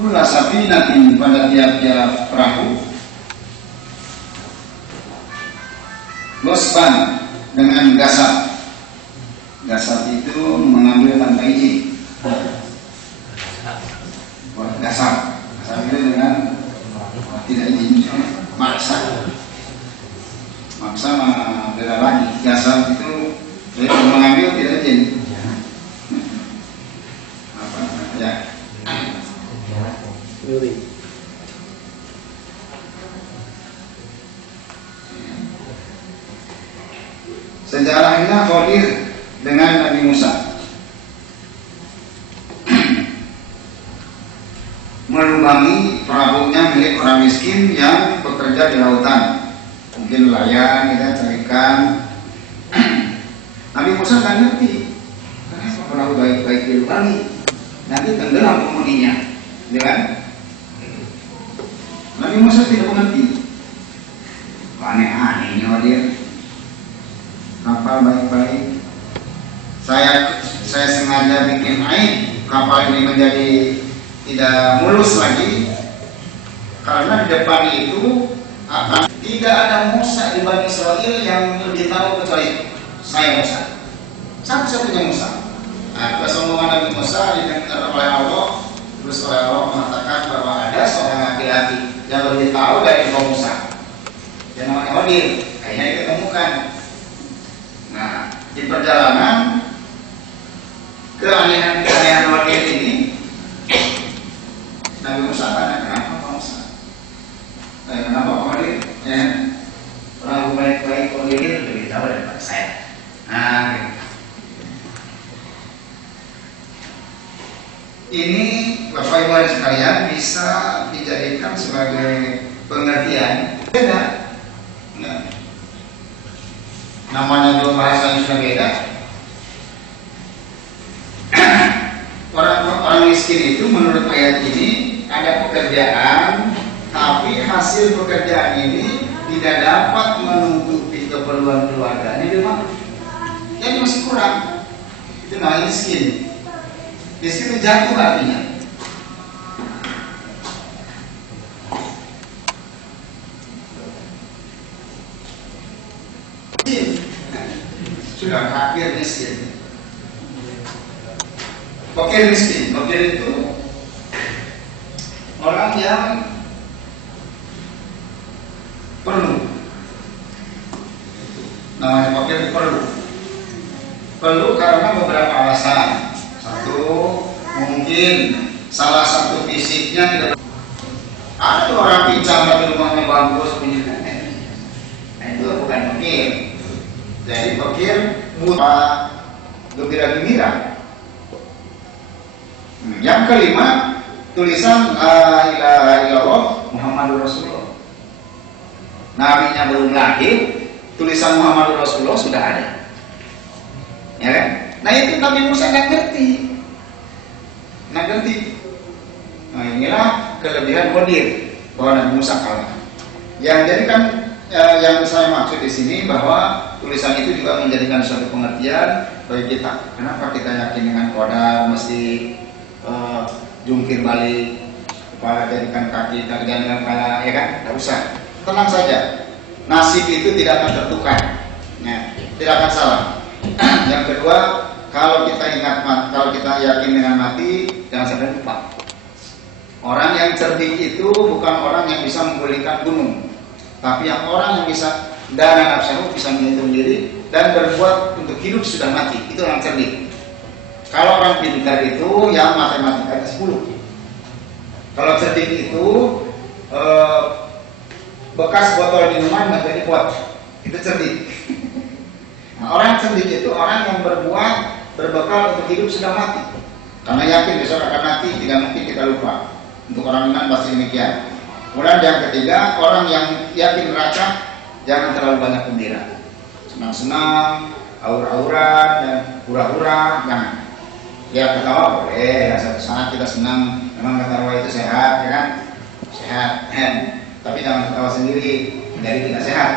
Kula safinatin pada tiap-tiap perahu, gosban dengan gasap. Gasap itu mengambil tanpa izin. Gasap itu dengan tidak izin, maksa beda lagi. Gasap itu mengambil tidak izin. Apa ya? Sejarahnya Khadir dengan Nabi Musa melubangi perahunya milik orang miskin yang bekerja di lautan, mungkin nelayan, kita carikan. Nabi Musa nggak ngerti kenapa perahu baik-baik dilubangi, nanti tenggelam penghuninya, ya kan? Nabi Musa tidak mengerti. Aneh-aneh ini Khadir, kapal baik-baik. Saya sengaja bikin aib kapal ini menjadi tidak mulus lagi, karena di depan itu akan tidak ada Musa di Bani Israel yang lebih tahu kecuali saya Musa, satu-satunya Musa. Nah, kesombongan Nabi Musa didengar oleh Allah, terus oleh Allah mengatakan bahwa ada seorang laki-laki yang lebih tahu dari Musa, yang namanya Khadir. Akhirnya diketemukan. Nah, di perjalanan keanehan Khadir ini, Nabi Musa tanya, kenapa Pak Musa? Kenapa Pak Khadir? Ya, perahu baik-baik Khadir lebih tahu daripada saya. Nah, gitu. Ini Bapak Ibu sekalian bisa dijadikan sebagai pengertian beda. Nah, namanya dua bahasa yang sudah beda. Orang miskin itu menurut ayat ini ada pekerjaan, tapi hasil pekerjaan ini tidak dapat menutupi keperluan keluarganya di rumah. Jadi masih kurang. Itu namanya miskin. Miskin itu jatuh artinya. Sudah hampir miskin. Fakir miskin. Fakir itu orang yang perlu. Namanya fakir itu perlu. Perlu karena beberapa alasan. Satu, mungkin salah satu fisiknya tidak. Ada orang pincang tapi rumahnya bagus punya. Nah, itu bukan fakir. Jadi fakir buta gembira-gembira. Yang kelima, tulisan La ilaha illallah Muhammadur Rasulullah. Nabinya belum lahir, tulisan Muhammadur Rasulullah sudah ada. Ya kan? Nah itu Nabi Musa nggak ngerti. Nah inilah kelebihan Khadir, bahwa Nabi Musa kalah. Yang jadi kan yang saya maksud di sini bahwa tulisan itu juga menjadikan suatu pengertian bagi kita. Kenapa kita yakin dengan Qadar mesti jungkir balik, kepala jadikan kaki, kaki dengan kepala, ya kan? Tidak usah, tenang saja. Nasib itu tidak akan tertukar, ya, tidak akan salah. Yang kedua, kalau kita yakin dengan mati, jangan sampai lupa. Orang yang cerdik itu bukan orang yang bisa menggulingkan gunung, tapi yang orang yang bisa dana nafsu, bisa menghitung diri dan berbuat untuk hidup sudah mati. Itu orang cerdik. Kalau orang pintar itu yang matematikanya 10. Kalau cerdik itu bekas botol minuman menjadi pot. Itu cerdik. Nah, orang cerdik itu orang yang berbuat berbekal untuk hidup sudah mati. Karena yakin besok akan mati, tidak mungkin kita lupa. Untuk orang iman pasti demikian. Kemudian yang ketiga, orang yang yakin neraka jangan terlalu banyak gembira. Senang-senang, aur-auran dan hura-hura, jangan. Ya ketawa boleh, ya, satu saat kita senang, memang ketawa itu sehat, ya kan? Sehat, tapi jangan ketawa sendiri, jadi tidak sehat.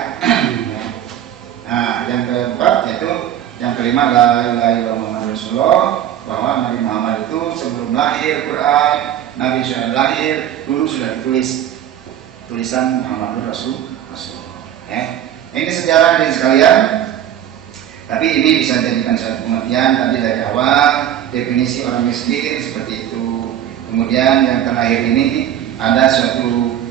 Nah, yang keempat yaitu yang kelima adalah la ilaha illallah Muhammadur Rasulullah, bahwa Nabi Muhammad itu sebelum lahir Quran, Nabi sudah lahir, dulu sudah ditulis tulisan Muhammadur Rasulullah. Ini sejarah dari sekalian. Tapi ini bisa dijadikan suatu pengertian tadi dari awal, definisi orang miskin seperti itu. Kemudian yang terakhir ini ada suatu